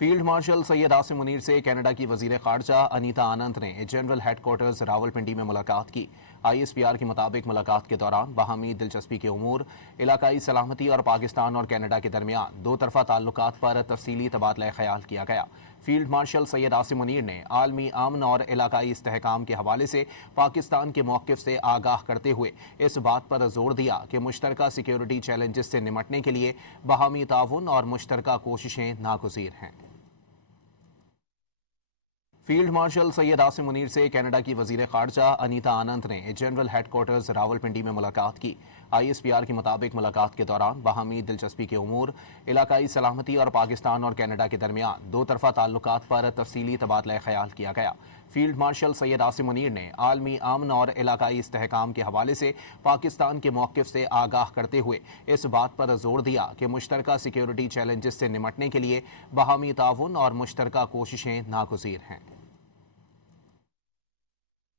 Field marshal Syed Asim Munir से Canada की वजीर खारजा अनीता आनंद ने जनरल हेडक्वार्टर्स रावलपिंडी में मुलाकात की। ISPR के मुताबिक मुलाकात के दौरान बाहमी दिलचस्पी के उमूर, इलाकाई सलामती और पाकिस्तान और कनाडा के दरमियान दो तरफा ताल्लुकात पर तफसीली तबादला ख्याल किया गया। फील्ड मार्शल सैयद आसिम मुनीर ने आलमी अमन और इलाकाई इस्तेहकाम के हवाले से पाकिस्तान के मौक़िफ़ से आगाह करते हुए इस बात पर जोर दिया कि मुश्तरका सिक्योरिटी चैलेंजेस से निमटने के लिए बाहमी ताउन और मुश्तरका कोशिशें नागुज़ीर हैं। फील्ड मार्शल सैयद आसिम मुनीर से कनाडा की वजीर खारजा अनीता आनंद ने जनरल हेडक्वार्टर्स रावलपिंडी में मुलाकात की। ISPR के मुताबिक मुलाकात के दौरान बाहमी दिलचस्पी के उमूर, इलाकाई सलामती और पाकिस्तान और कनाडा के दरमियान दो तरफा ताल्लुकात पर तफसीली तबादला ख्याल किया गया। फील्ड मार्शल सैयद आसिम मुनीर ने आलमी अमन और इलाकाई इस्तेहकाम के हवाले से पाकिस्तान के मौक़िफ़ से आगाह करते हुए इस बात पर जोर दिया कि मुश्तरका सिक्योरिटी चैलेंजेस से निमटने के लिए बाहमी ताउन और मुश्तरका कोशिशें नागुज़ीर हैं।